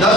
10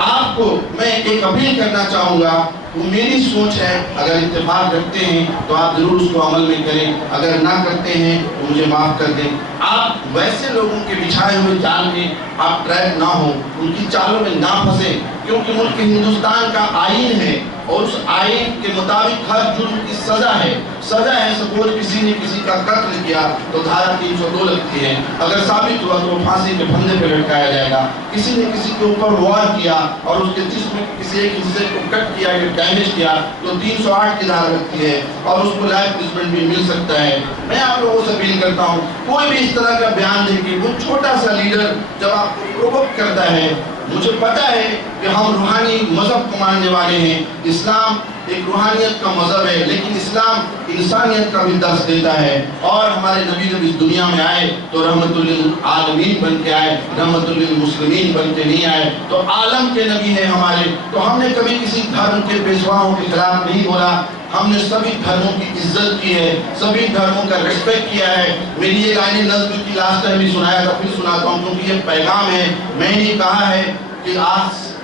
آپ کو میں ایک اپیل کرنا چاہوں گا، وہ میری سوچ ہے، اگر اتفاق رکھتے ہیں تو آپ ضرور اس کو عمل میں کریں، اگر نہ کرتے ہیں تو مجھے معاف کر دیں۔ آپ ویسے لوگوں کے بچھائے ہوئے جال میں آپ ٹریپ نہ ہوں، ان کی چالوں میں نہ پھنسیں، کیونکہ ملک ہندوستان کا آئین ہے اور اس آئین کے مطابق ہر جرم کی سزا ہے۔ سزا ہے، سپوز کسی نے کسی کا قتل کیا تو دھارا 302 لگتی ہے، اگر ثابت ہوا تو پھانسی کے پھندے پہ لٹکایا جائے گا۔ کسی نے کسی کے اوپر وار کیا اور اس کے جسم کے کسی ایک حصے کو کٹ کیا یا ڈیمیج کیا تو 308 کی دھارا لگتی ہے اور اس کو لائف پنشمنٹ بھی مل سکتا ہے۔ میں آپ لوگوں سے اپیل کرتا ہوں، کوئی بھی اس طرح کا بیان دے کہ وہ چھوٹا سا لیڈر جب آپ کو پرووک کرتا ہے، مجھے پتا ہے کہ ہم روحانی مذہب کو ماننے والے ہیں، اسلام ایک روحانیت کا مذہب ہے، لیکن اسلام انسانیت کا بھی درس دیتا ہے، اور ہمارے نبی جب اس دنیا میں آئے تو رحمت للعالمین بن کے آئے، رحمت للمسلمین بن کے نہیں آئے، تو عالم کے نبی ہیں ہمارے۔ تو ہم نے کبھی کسی دھرم کے پیشواؤں کے خلاف نہیں بولا، ہم نے سبھی دھرموں کی عزت کی ہے، سبھی دھرموں کا ریسپیکٹ کیا ہے۔ میری یہ لائن نظم کی لاسٹ ٹائم بھی سنایا تھا، پھر سناتا ہوں کیونکہ یہ پیغام ہے۔ میں نے کہا ہے کہ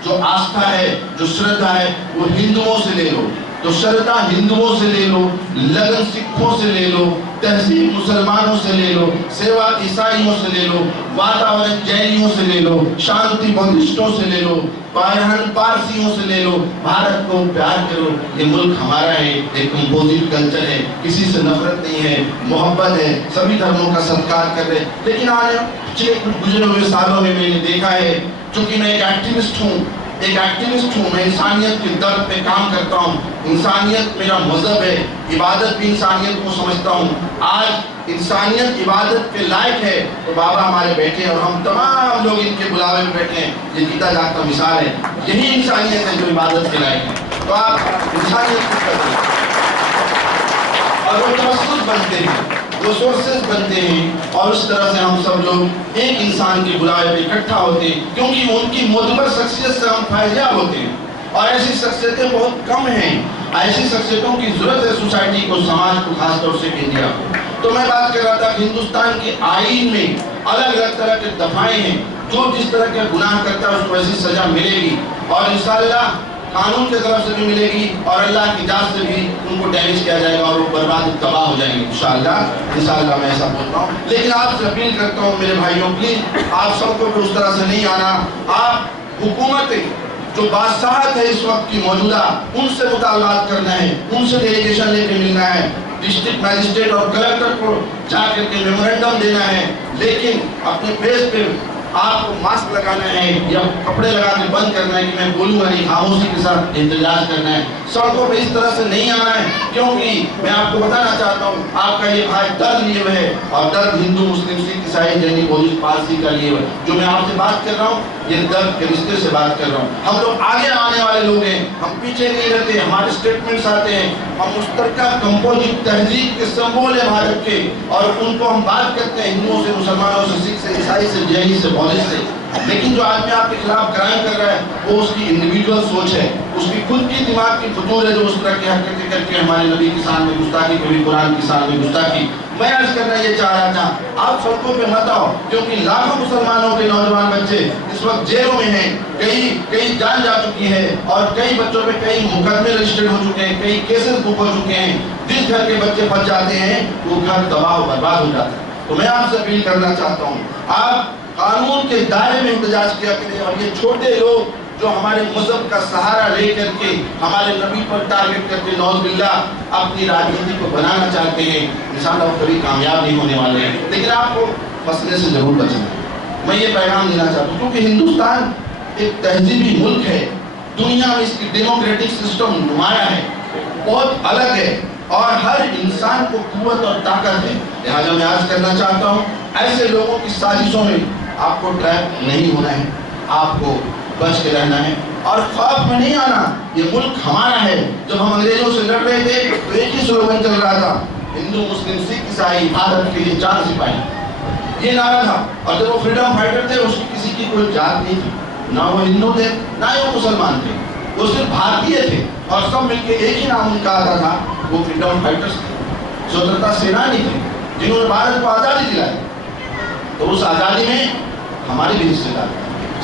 جو آستھا ہے، جو شردھا ہے، وہ ہندوؤں سے لے لو، تو شردھا ہندوؤں سے لے لو، لگن سکھوں سے لے لو، تہذیب مسلمانوں سے لے لو، سیوا عیسائیوں سے لے لو، واتاورن جینیوں سے لے لو، شانتی بدھسٹوں سے لے لو، پارہن پارسیوں سے لے لو۔ بھارت کو پیار کرو، یہ ملک ہمارا ہے، ایک کمپوزٹ کلچر ہے، کسی سے نفرت نہیں ہے، محبت ہے، سبھی دھرموں کا ستکار کر رہے۔ لیکن آنے گزرے ہوئے سالوں میں میں نے دیکھا ہے، چونکہ میں ایک ایکٹیوسٹ ہوں، میں انسانیت کے درد پہ کام کرتا ہوں، انسانیت میرا مذہب ہے، عبادت بھی انسانیت کو سمجھتا ہوں۔ آج انسانیت عبادت کے لائق ہے تو بابا ہمارے بیٹھے ہیں اور ہم تمام لوگ ان کے بلاوے میں بیٹھے ہیں، یہ جیتا جاگتا مثال ہے، یہی انسانیت ہے جو عبادت کے لائق ہے۔ تو آپ انسانیت کو کرتے ہیں اور وہ توسط بنتے ہیں، وہ سورسز بنتے ہیں، اور اس طرح سے ہم سب لوگ ایک انسان کے بلاوے پہ اکٹھا ہوتے ہیں، کیونکہ ان کی معتبر شخصیت سے ہم فیضیاب ہوتے ہیں، اور ایسی شخصیتیں بہت کم ہیں۔ ایسی شخصیتوں کی ضرورت ہے سوسائٹی کو، سماج کو، خاص طور سے انڈیا کو۔ تو میں بات کر رہا تھا کہ ہندوستان کے آئین میں الگ الگ طرح کے دفعیں ہیں، جو جس طرح کے گناہ کرتا ہے اس کو ایسی سزا ملے گی، اور انشاءاللہ قانون کی طرف سے بھی ملے گی، اور اللہ کی ذات سے بھی ان کو ڈیمیج کیا جائے گا اور وہ برباد تباہ ہو جائیں گے انشاءاللہ میں ایسا بولتا ہوں۔ لیکن آپ سے اپیل کرتا ہوں میرے بھائیوں، پلیز آپ سب کو اس طرح سے نہیں آنا۔ آپ حکومتیں جو بادشاہت ہے اس وقت کی موجودہ، ان سے مطالبات کرنا ہے، ان سے ڈیلیگیشن لے کے ملنا ہے، ڈسٹرکٹ میجسٹریٹ اور کلیکٹر کو جا کر کے میمورنڈم دینا ہے، لیکن اپنے فیس پہ آپ کو ماسک لگانا ہے یا کپڑے لگا کے بند کرنا ہے کہ میں بولوں گا نہیں، خاموشی کے ساتھ احتجاج کرنا ہے۔ سڑکوں پہ اس طرح سے نہیں آنا ہے، کیونکہ میں آپ کو بتانا چاہتا ہوں آپ کا یہ بھائی درد لیے ہوئے ہے، اور درد ہندو مسلم سکھ عیسائی جینی بودھسٹ پارسی کا لیے ہوئے، جو میں آپ سے بات کر رہا ہوں یہ درد کے رشتے سے بات کر رہا ہوں۔ ہم لوگ آگے آنے والے لوگ ہیں، ہم پیچھے نہیں رہتے، ہمارے اسٹیٹمنٹس آتے ہیں، ہم مشترکہ کمپوزٹ تہذیب کے سمبول ہیں بھارت کے، اور ان کو ہم بات کرتے ہیں ہندوؤں سے، مسلمانوں سے، سکھ سے، عیسائی سے، جینی سے، بودھسٹ سے۔ لیکن جو آدمی آپ کے خلاف کرائم کر رہا ہے وہ اس کی انڈیویجول سوچ ہے، اس کی خود کی دماغ کی فطور ہے، جو اس طرح کی حرکتیں کر کے ہمارے نبی کی شان میں گستاخی، کبھی قرآن کی شان میں گستاخی۔ میں عرض کرنا یہ چاہ رہا تھا، آپ سڑکوں پہ مت آؤ، کیونکہ لاکھوں مسلمانوں کے نوجوان بچے اس وقت جیلوں میں ہیں، کئی جان جا چکی ہے، اور کئی بچوں پہ کئی مقدمے رجسٹرڈ ہو چکے ہیں، کئی کیسز بک ہو چکے ہیں۔ جس گھر کے بچے پھنس جاتے ہیں وہ گھر تباہ و برباد ہو جاتا ہے۔ تو میں آپ سے اپیل کرنا چاہتا ہوں، آپ قانون کے دائرے میں احتجاج کیا کریں، اور یہ چھوٹے لوگ جو ہمارے مذہب کا سہارا لے کر کے ہمارے نبی پر ٹارگٹ کر کے نعوذ باللہ اپنی راجنیتی کو بنانا چاہتے ہیں، انشاءاللہ وہ کبھی کامیاب نہیں ہونے والے ہیں۔ لیکن آپ کو مسئلے سے ضرور بچنا ہے۔ میں یہ پیغام دینا چاہتا ہوں کیونکہ ہندوستان ایک تہذیبی ملک ہے، دنیا میں اس کی ڈیموکریٹک سسٹم نمایاں ہے، بہت الگ ہے، اور ہر انسان کو قوت اور طاقت ہے۔ لہٰذا میں عرض کرنا چاہتا ہوں ایسے لوگوں کی سازشوں میں آپ کو ٹریپ نہیں ہونا ہے، آپ کو بچ کے رہنا ہے، اور خوف میں نہیں آنا۔ یہ ملک ہمارا ہے۔ جب ہم انگریزوں سے لڑ رہے تھے تو ایک ہی سلوگن چل رہا تھا، ہندو مسلم سکھ عیسائی بھارت کے لیے 4 سپاہی، یہ نعرہ تھا۔ اور جب وہ فریڈم فائٹر تھے اس کی کسی کی کوئی ذات نہیں تھی، نہ وہ ہندو تھے نہ ہی وہ مسلمان تھے، وہ صرف بھارتیہ تھے، اور سب مل کے ایک ہی نام ان کا آتا تھا، وہ فریڈم فائٹرز تھے، سوتنترتا سینانی تھے، جنہوں نے بھارت کو آزادی دلائی۔ تو اس آزادی میں ہماری بھی حصہ داری،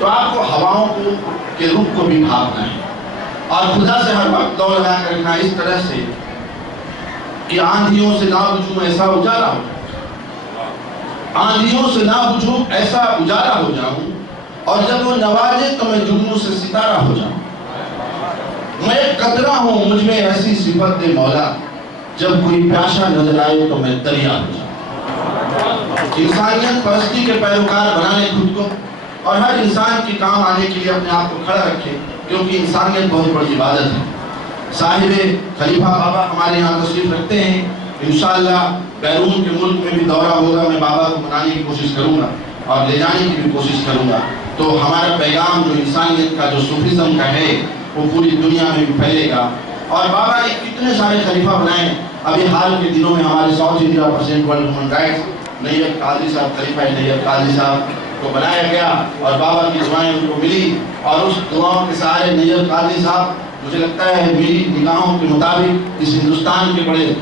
تو آپ کو ہواؤں کو کے رخ کو بھی بھاپنا ہے اور خدا سے ہر وقت دوڑ لگا کر رکھنا اس طرح سے کہ آندھیوں سے نہ بجھوں ایسا اجالا ہو، آندھیوں سے نہ بجھوں ایسا اجالا ہو جاؤں، اور جب وہ نوازے تو میں جگنوں سے ستارہ ہو جاؤں۔ میں ایک قطرہ ہوں، مجھ میں ایسی صفت دے مولا، جب کوئی پیاسا نظر آئے تو میں دریا ہو جاؤں۔ انسانیت پرستی کے پیروکار بنانے خود کو، اور ہر انسان کے کام آنے کے لیے اپنے آپ کو کھڑا رکھے، کیونکہ انسانیت بہت بڑی عبادت ہے۔ صاحب خلیفہ بابا ہمارے یہاں تشریف رکھتے ہیں، انشاءاللہ بیرون کے ملک میں بھی دورہ ہوگا، میں بابا کو منانے کی کوشش کروں گا اور لے جانے کی بھی کوشش کروں گا، تو ہمارا پیغام جو انسانیت کا، جو صوفیزم کا ہے، وہ پوری دنیا میں بھی پھیلے گا۔ اور بابا نے کتنے سارے خلیفہ بنائے، ابھی حال کے دنوں میں ہمارے south India president world human rights NAB قاضی صاحب، خلیفہ نیب قاضی صاحب کو بنایا گیا، اور بابا کی دعائیں ان کو ملی، اور اس دعاؤں کے سارے نیب قاضی صاحب مجھے لگتا ہے میری نگاہوں کے مطابق اس ہندوستان کے بڑے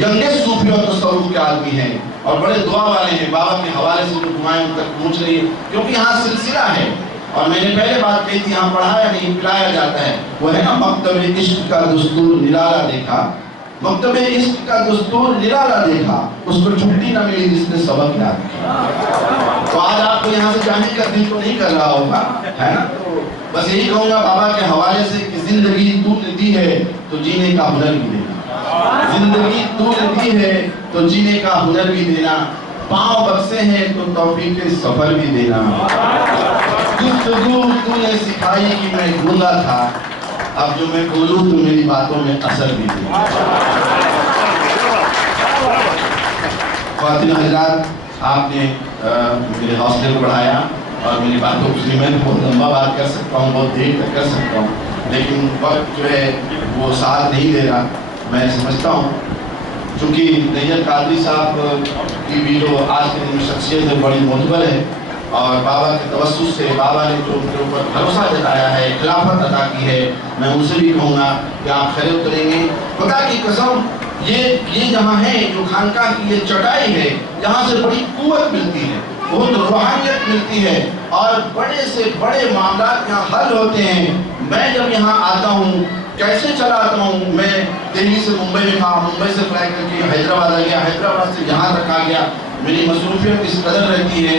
ینگسٹ صوفی اور تصوف کے آدمی ہیں، اور بڑے دعا والے ہیں۔ بابا کے حوالے سے جو دعائیں ان تک پہنچ رہی ہیں، کیونکہ یہاں سلسلہ ہے، اور میں نے پہلے بات کہی تھی، یہاں پڑھایا نہیں پلایا جاتا ہے، وہ ہے نا مکتب عشق کا دستور نرالا دیکھا، مکتب عشق کا دستور نرالا دیکھا، اس کو چھٹی نہ ملی جس نے سبق یاد کیا۔ تو آج آپ کو یہاں سے جانے کا دل تو نہیں کر رہا ہوگا، ہے نا؟ تو بس یہی کہوں گا بابا کے حوالے سے کہ زندگی تو نے دی ہے تو جینے کا ہنر بھی دینا، زندگی تو نے دی ہے تو جینے کا ہنر بھی دینا، پاؤں بخشے ہیں تو توفیق سفر بھی دینا، گفتگو تو نے سکھائی کہ میں گونگا تھا، اب جو میں بولوں تو میری باتوں میں اثر بھی دینا۔ خواتین حضرات، آپ نے میرے حوصلے کو بڑھایا، اور میری باتوں کے لیے میں بہت لمبا بات کر سکتا ہوں، بہت دیر تک کر سکتا ہوں، لیکن وقت جو ہے وہ ساتھ نہیں دے رہا۔ میں سمجھتا ہوں چونکہ نیب قادری صاحب کی بھی جو آج کے دن میں شخصیت ہے بڑی معتبر ہے، اور بابا کے توسط سے بابا نے جو ان کے اوپر بھروسہ جتایا ہے، خلافت عطا کی ہے، میں ان سے بھی کہوں گا کہ آپ کھڑے اتریں گے۔ خدا کی قسم، یہ جہاں ہے جو خانقاہ کی یہ چٹائی ہے، یہاں سے بڑی قوت ملتی ہے، بہت روحانیت ملتی ہے، اور بڑے سے بڑے معاملات یہاں حل ہوتے ہیں۔ میں جب یہاں آتا ہوں، کیسے چلا آتا ہوں، میں دہلی سے ممبئی میں تھا، ممبئی سے فلائی کر کے حیدرآباد آ گیا، حیدرآباد سے یہاں تک آ گیا، میری مصروفیت اس قدر رہتی ہے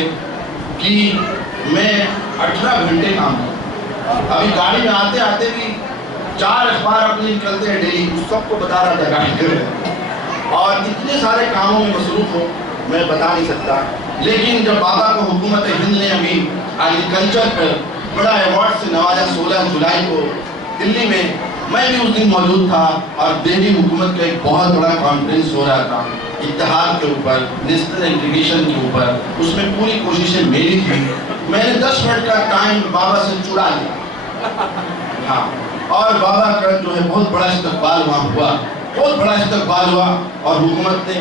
کہ میں 18 گھنٹے کام کرتا ہوں۔ ابھی گاڑی میں آتے آتے بھی 4 اخبار اپنے نکلتے ہیں ڈیلی، اس سب کو بتا رہا تھا گاڑی میں، اور اتنے سارے کاموں میں مصروف ہوں میں بتا نہیں سکتا۔ لیکن جب بابا کو حکومت ہند نے ابھی ایگریکلچر پر بڑا ایوارڈ سے نوازا 16 جولائی کو دلی میں بھی اس دن موجود تھا، اور دہلی حکومت کا ایک بہت بڑا کانفرنس ہو رہا تھا اتحاد کے اوپر، نیشنل انٹیگریشن کے اوپر، اس میں پوری کوششیں میری تھی۔ میں نے 10 منٹ کا ٹائم بابا سے چرا لیا، ہاں، اور بابا کا جو ہے بہت بڑا استقبال وہاں ہوا، بہت بڑا استقبال ہوا، اور حکومت نے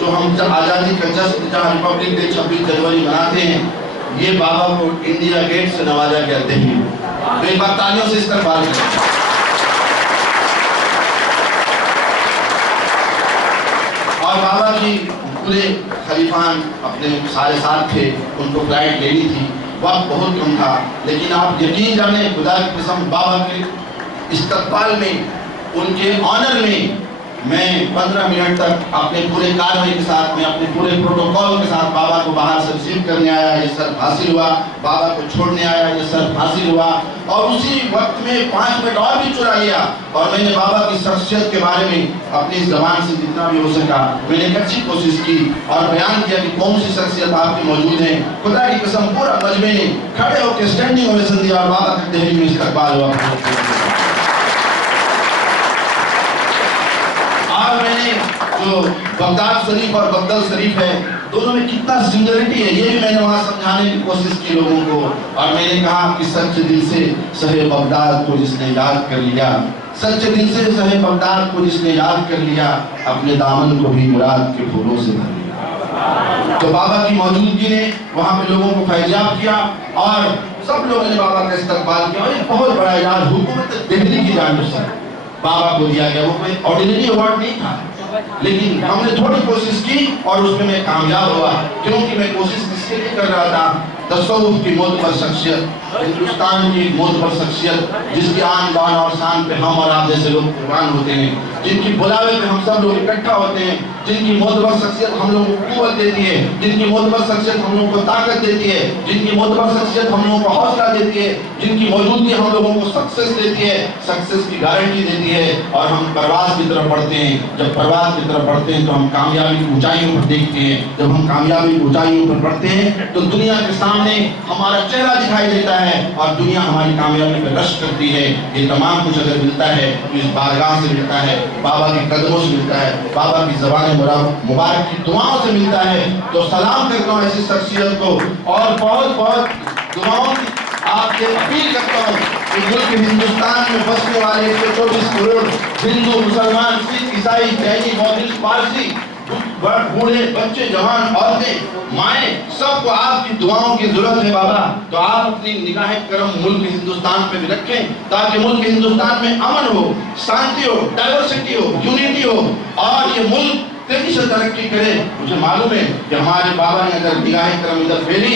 جو ہم آزادی کا جشن جہاں ریپبلک ڈے 26 جنوری مناتے ہیں، یہ بابا کو انڈیا گیٹ سے نوازا گیا دہلی میں، تو ایک بار تالیوں سے استقبال کریں۔ اور بابا کی پورے خلیفان اپنے سارے ساتھ تھے، ان کو فلائٹ لینی تھی، وقت بہت کم تھا، لیکن آپ یقین جانیں خدا کی قسم، بابا کے استقبال میں، ان کے آنر میں میں 15 منٹ تک اپنے پورے کاروائی کے ساتھ، میں اپنے پورے پروٹوکول کے ساتھ بابا کو باہر سے ریسیو کرنے آیا، یہ سر حاصل ہوا، بابا کو چھوڑنے آیا، یہ سر حاصل ہوا، اور اسی وقت میں 5 منٹ اور بھی چرا لیا، اور میں نے بابا کی شخصیت کے بارے میں اپنی زبان سے جتنا بھی ہو سکا میں نے ایک اچھی کوشش کی، اور بیان کیا کہ کون سی شخصیت آپ کی موجود ہیں۔ خدا کی قسم پورا مجمع نے کھڑے ہو کے اسٹینڈنگ اوویشن دیا، اور بابا کا دہلی میں استقبال ہوا۔ اور میں نے جو بغداد شریف اور بغداد شریف ہے، دونوں میں کتنا سملرٹی ہے، یہ بھی میں نے وہاں سمجھانے کی کوشش کی لوگوں کو، اور میں نے کہا کہ سچے دل سے شہر بغداد کو جس نے یاد کر لیا، سچے دل سے شہر بغداد کو جس نے یاد کر لیا، اپنے دامن کو بھی مراد کے پھولوں سے بھر لیا۔ تو بابا کی موجودگی نے وہاں پہ لوگوں کو فیضیاب کیا، اور سب لوگوں نے بابا کا استقبال کیا، اور ایک بہت بڑا اعزاز حکومت دہلی کی جانب سے بابا کو دیا گیا۔ وہ کوئی آرڈینری ایوارڈ نہیں تھا، لیکن ہم نے تھوڑی کوشش کی، اور اس میں میں کامیاب ہوا، کیونکہ میں کوشش اس کے لیے کر رہا تھا تصوف کی معتبر شخصیت، ہندوستان کی معتبر شخصیت، جس کی آن بان اور شان پہ ہم اور آپ جیسے لوگ قربان ہوتے ہیں، جن کی بلاوے پہ ہم سب لوگ اکٹھا ہوتے ہیں، جن کی معتبر شخصیت ہم لوگوں کو قوت دیتی ہے، جن کی معتبر شخصیت ہم لوگوں کو طاقت دیتی ہے، جن کی معتبر شخصیت ہم لوگوں کو حوصلہ دیتی ہے، جن کی موجودگی ہم لوگوں کو سکسیس دیتی ہے، سکسیس کی گارنٹی دیتی ہے، اور ہم پرواز کی طرف بڑھتے ہیں۔ جب پرواز کی طرف بڑھتے ہیں تو ہم کامیابی کی اونچائیوں پر دیکھتے ہیں۔ جب ہم کامیابی کی اونچائیوں پر بڑھتے ہیں تو دنیا کے سامنے ہمارا چہرہ دکھائی دیتا ہے اور دنیا ہماری کامیابی پہ رشک کرتی ہے۔ یہ تمام کچھ اگر ملتا ہے تو اس بارگاہ سے ملتا ہے، بابا کے قدموں سے ملتا ہے، بابا کی زبان مبارک کی دعاؤں سے ملتا ہے۔ تو سلام کرتا ہوں ایسی شخصیت کو، اور بہت بہت دعاؤں کی آپ سے اپیل کرتا ہوں کہ ملک ہندوستان میں بسنے والے 124 کروڑ ہندو، مسلمان، سکھ، عیسائی، جینی، بودھسٹ، پارسی، بوڑھے، بچے، جوان، عورتیں، مائیں، سب کو آپ کی دعاؤں کی ضرورت ہے بابا۔ تو آپ اپنی نگاہ کرم ملک ہندوستان پہ بھی رکھیں تاکہ ملک ہندوستان میں امن ہو، شانتی ہو، ڈائیورسٹی ہو، یونٹی ہو، اور یہ ملک تیزی سے ترقی کرے۔ مجھے معلوم ہے کہ ہمارے بابا نے اگر نگاہ کرم ادھر پھیری،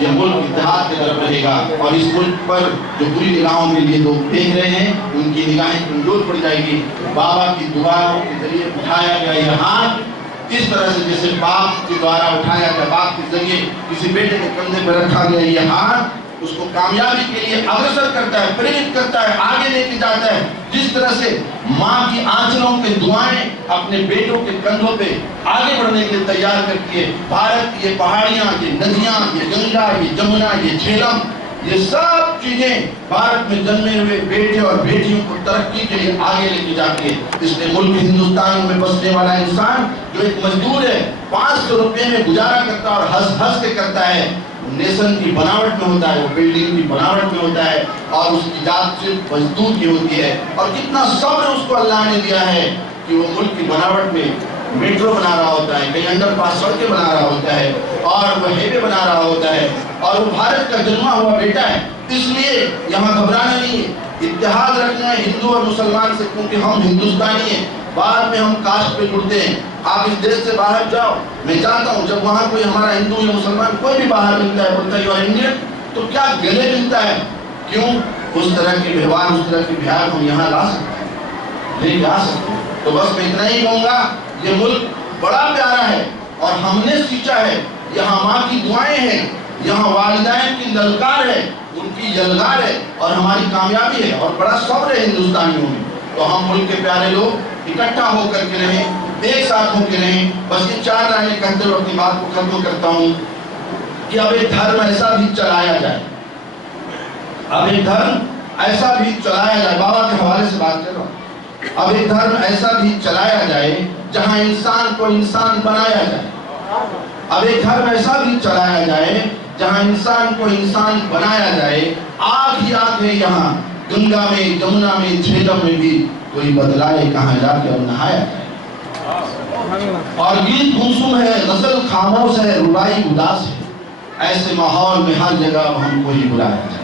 یہ ملک اتحاد کی طرف رہے گا، اور اس ملک پر جو بری نگاہوں کے لیے لوگ دیکھ رہے ہیں ان کی نگاہیں کمزور پڑ جائے گی۔ بابا کی دعاؤں کے ذریعے اٹھایا گیا یہ ہاتھ، اس طرح سے جیسے باپ کے دوارا اٹھایا گیا، باپ کے ذریعے کسی بیٹے کے کندھے پر رکھا گیا یہ ہاتھ، اس کو کامیابی کے لیے اگرسر کرتا ہے، پریرت کرتا ہے، آگے لے کے جاتا ہے۔ جس طرح سے ماں کی آنچلوں کے دعائیں اپنے بیٹوں کے کندھوں پہ آگے بڑھنے کے لیے تیار کرتی ہے۔ بھارت کی یہ پہاڑیاں، یہ ندیاں، یہ گنگا، یہ جمنا، یہ جھیلم، یہ سب چیزیں بھارت میں جنمے ہوئے بیٹے اور بیٹیوں کو ترقی کے لیے آگے لے کے جاتی ہے۔ اس لیے ملک ہندوستان میں بسنے والا انسان جو ایک مزدور ہے، 500 روپے میں گزارا کرتا ہے اور ہنس ہنس کے کرتا ہے، نیشن کی بناوٹ میں ہوتا ہے، وہ بلڈنگ کی بناوٹ میں ہوتا ہے، اور اس کی ذات صرف مزدور کی ہوتی ہے۔ اور کتنا صبر اس کو اللہ نے دیا ہے کہ وہ ملک کی بناوٹ میں میٹرو بنا رہا ہوتا ہے، کہیں انڈر پاس سڑکیں بنا رہا ہوتا ہے، اور وہ ہیوے بنا رہا ہوتا ہے، اور وہ بھارت کا جنما ہوا بیٹا ہے۔ اس لیے یہاں گھبرانا نہیں ہے، اتحاد رکھنا ہے ہندو اور مسلمان سے، کیونکہ ہم ہندوستانی ہیں۔ بعد میں ہم کاسٹ پہ جڑتے ہیں۔ آپ اس دیش سے باہر جاؤ، میں جانتا ہوں جب وہاں کوئی ہمارا ہندو یا مسلمان کوئی بھی باہر ملتا ہے، بولتا ہے یو آر انڈین، تو کیا گلے ملتا ہے؟ کیوں؟ اس طرح کے ویوہار، اس طرح کی بہار ہم یہاں لا سکتے ہیں، لے کے آ سکتے ہیں۔ تو بس میں اتنا ہی کہوں گا، یہ ملک بڑا پیارا ہے اور ہم نے سیکھا ہے، یہاں ماں کی دعائیں ہیں، یہااں والدین کی للکار ہے، ان کی یلغار ہے، اور ہماری کامیابی ہے، اور بڑا صبر ہے ہندوستانیوں میں۔ تو ہم ملک کے پیارے لوگ اکٹھا ہو کر کے رہیں، ایک ساتھ ہو کے رہیں۔ بس یہ 4 لائنیں کہتے ہوئے اپنی بات کو ختم کرتا ہوں کہ اب ایک دھرم ایسا بھی چلایا جائے، اب ایک دھرم ایسا بھی چلایا جائے، بابا کے حوالے سے بات کر رہا ہوں، اب ایک دھرم ایسا بھی چلایا جائے جہاں انسان کو انسان بنایا جائے، اب ایک دھرم ایسا بھی چلایا جائے جہاں انسان کو انسان بنایا جائے۔ آگ ہی آگ ہے یہاں، گنگا میں، جمنا میں، جھیلم میں بھی کوئی بدلائے کہاں جا کے اب نہایا جائے۔ اور گیت گمسم ہے، غزل خاموش ہے، ربائی اداس ہے، ایسے ماحول میں ہر جگہ ہم کو ہی بلایا جائے۔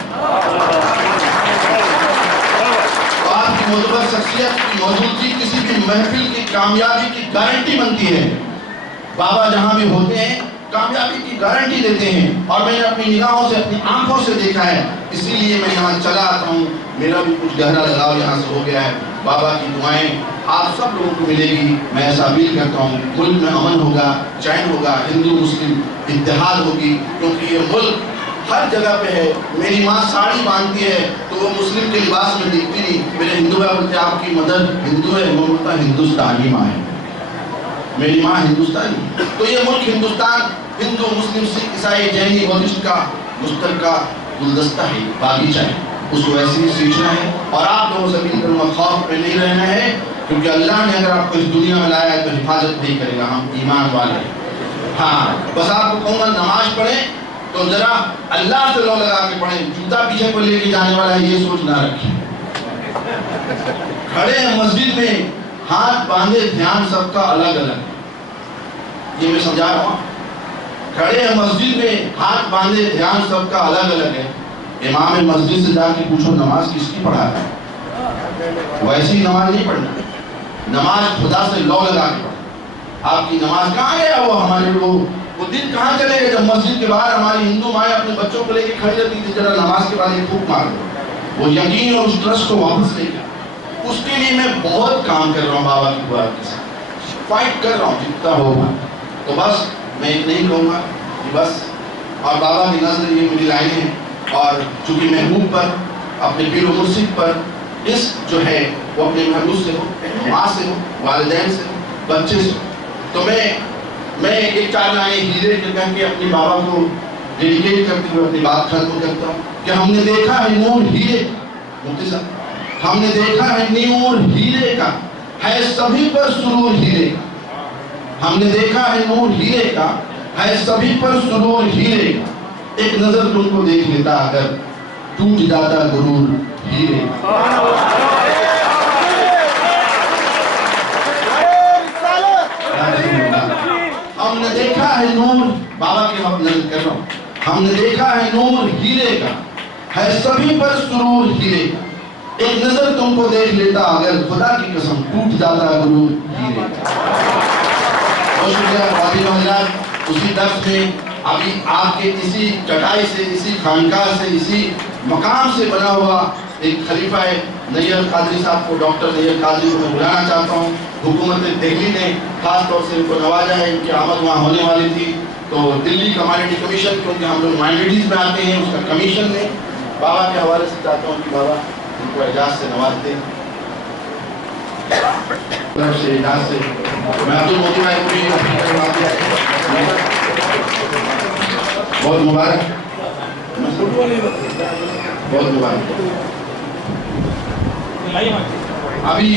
تو آپ کی معتبر شخصیت کی موجودگی کسی بھی محفل کی کامیابی کی گارنٹی بنتی ہے۔ بابا جہاں بھی ہوتے ہیں کامیابی کی گارنٹی دیتے ہیں، اور میں نے اپنی نگاہوں سے، اپنی آنکھوں سے دیکھا ہے، اسی لیے میں یہاں چلا آتا ہوں، میرا بھی کچھ گہرا لگاؤ یہاں سے ہو گیا ہے۔ بابا کی دعائیں آپ سب لوگوں کو ملے گی، میں ایسا اپیل کرتا ہوں، ملک میں امن ہوگا، چین ہوگا، ہندو مسلم اتحاد ہوگی، کیونکہ یہ ملک ہر جگہ پہ ہے۔ میری ماں ساڑی باندھتی ہے تو وہ مسلم کے لباس میں دیکھتی نہیں، میرے ہندو ہے بولتے آپ کی مدر ہندو ہے، وہ بولتا ہندوستانی ماں ہے، میری ماں ہندوستانی۔ تو یہ ملک ہندوستان ہندو مسلم سکھ عیسائی جینی بودھسٹ کا مشترکہ گلدستہ ہے، باغیچہ ہے، اس کو ایسے ہی سیچنا ہے۔ اور آپ لوگوں سے اپیل کروں گا، خوف پہ نہیں رہنا ہے، کیونکہ اللہ نے اگر آپ کو اس دنیا میں لایا ہے تو حفاظت نہیں کرے گا، ہم ایمان والے ہیں۔ ہاں بس آپ کو کہوں گا نماز پڑھیں تو ذرا اللہ سے لو لگا کے پڑھیں، جوتا پیچھے کو لے کے جانے والا ہے یہ سوچ نہ رکھیں۔ کھڑے ہیں مسجد میں، ہاتھ باندھے، دھیان سب کا الگ الگ ہے، یہ میں سمجھا رہا ہوں۔ کھڑے ہیں مسجد میں، ہاتھ باندھے، دھیان سب کا الگ الگ ہے۔ امام مسجد سے جا کے پوچھو نماز کس کی پڑھا ہے، ویسی نماز نہیں پڑھنا، نماز خدا سے لو لگا کے پڑھنا۔ آپ کی نماز کہاں گیا وہ ہمارے وہ وہ دن کہاں چلے گئے جب مسجد کے باہر ہماری ہندو مائیں اپنے بچوں کو لے کے کھڑی رہتی تھی ذرا نماز کے بعد ایک پھونک مار دو. وہ یقین اور اس ٹرسٹ کو واپس لے گیا. اس کے لیے میں بہت کام کر رہا ہوں بابا کی دعا کے ساتھ, فائٹ کر رہا ہوں جتنا ہوگا. تو بس میں اتنا ہی کہوں گا کہ بس, اور بابا کی نظر یہ میری لائن ہے. اور چونکہ محبوب پر, اپنے پیر و مرشد پر عشق جو ہے وہ اپنے محبوب سے ہو, ماں سے ہو, والدین سے ہو, بچے سے ہو, تو میں ایک چار لائنیں ہیرے کہہ کے اپنے بابا کو ڈیڈیکیٹ کرتے ہوئے اپنی بات ختم کرتا ہوں کہ ہم نے دیکھا ہے نور ہیرے, مفتی صاحب, ہم نے دیکھا ہے نور ہیرے کا, ہے سبھی پر سرور ہیرے کا. ہم نے دیکھا ہے نور ہیرے کا, ہے سبھی پر سرور ہیرے کا. ایک نظر تم کو دیکھ لیتا اگر, ٹوٹ جاتا غرور ہیرے کا. ہم نے دیکھا ہے نور, بابا کے وقت نظر کر رہا ہوں, ہم نے دیکھا ہے نور ہیرے کا, ہے سبھی پر سرور ہیرے کا. ایک نظر تم کو دیکھ لیتا اگر, خدا کی قسم ٹوٹ جاتا غرور ہیرے کا. بہت شکریہ خواتین و حضرات. اسی درس میں ابھی آپ کے اسی چٹائی سے, اسی خانقاہ سے, اسی مقام سے بنا ہوا ایک خلیفہ ہے نیر قادری صاحب کو, ڈاکٹر نیر قادری کو میں بلانا چاہتا ہوں. حکومت دہلی نے خاص طور سے ان کو نوازا ہے, ان کی آمد وہاں ہونے والی تھی, تو دلی کمیونٹی کمیشن, کیونکہ ہم لوگ مائنورٹیز میں آتے ہیں, اس کا کمیشن نے بابا کے حوالے سے چاہتا ہوں کہ بابا ان کو اعزاز سے نواز دیں. اعزاز سے میں عبد الموتی بھائی کو بہت مبارک, بہت مبارک. ابھی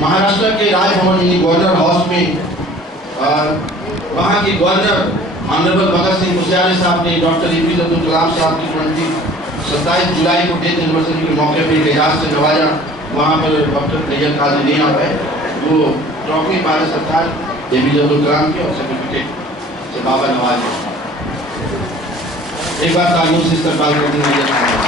مہاراشٹر کے راج بھون یعنی گورنر ہاؤس میں وہاں کے گورنر آنریبل بھگت سنگھ کوشیاری صاحب نے ڈاکٹر اے پی جے عبد الکلام صاحب کی 27 جولائی کو ڈیتھ اینیورسری کے موقع پہ اعزاز سے نوازا. وہاں پر ڈاکٹر نیر قادری نہیں آ پائے, وہ ٹرافی بھارت سرکار اے پی جے عبد الکلام کی اور سرٹیفکیٹ سے بابا نوازے. ایک بار تعلیم سے استقبال کرتے ہیں.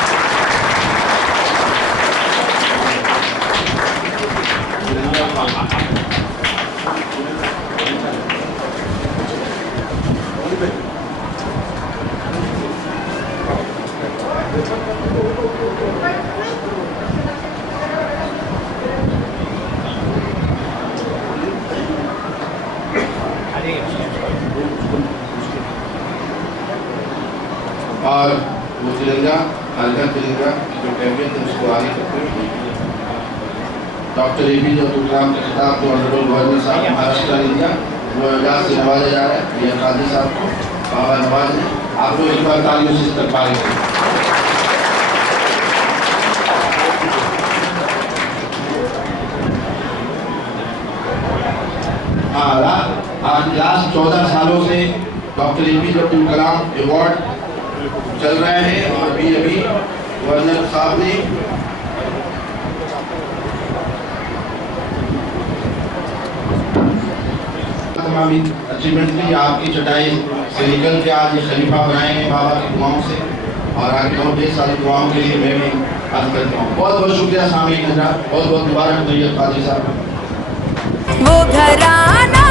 اور وہ ترنگا, ہلکا ترنگا جو کیفیت ہے اس کو آگے کرتے ہوئے ڈاکٹر اے پی جے عبد الکلام کا خطاب جو آنریبل گورنر صاحب مہاراشٹر نے دیا, وہ اعزاز سے نوازا جا رہا ہے. نیر قادری صاحب کو بابا نواز نے, آپ لوگ ایک بار تعلیموں سے استقبال کریں. آج لاسٹ 14 سالوں سے doctor A P J Abdul Kalam award چل رہے ہیں, اور ابھی گورنر صاحب نے تمام اچیومنٹ کی آپ کی چٹائی سے نکل کے آج یہ خلیفہ بنائے ہیں بابا کی دعاؤں سے, اور آگے اور ڈھیر ساری دعاؤں کے لیے میں بھی عرض کرتا ہوں. بہت بہت شکریہ سامعین حضرات, بہت بہت مبارک نیر قادری صاحب. وہ گھرانہ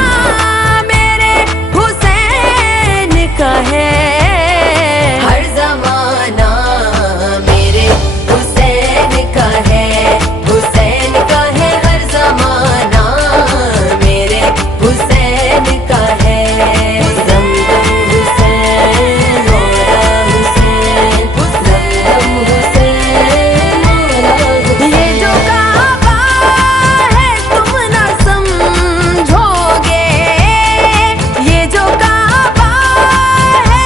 میرے حسین کا ہے, ہر زمانہ میرے حسین کا ہے, حسین کا ہے ہر زمانہ میرے حسین کا ہے. زمزم حسین مولا حسین, زمزم حسین مولا حسین. یہ جو کعبہ ہے تم نہ سمجھو گے, یہ جو کعبہ ہے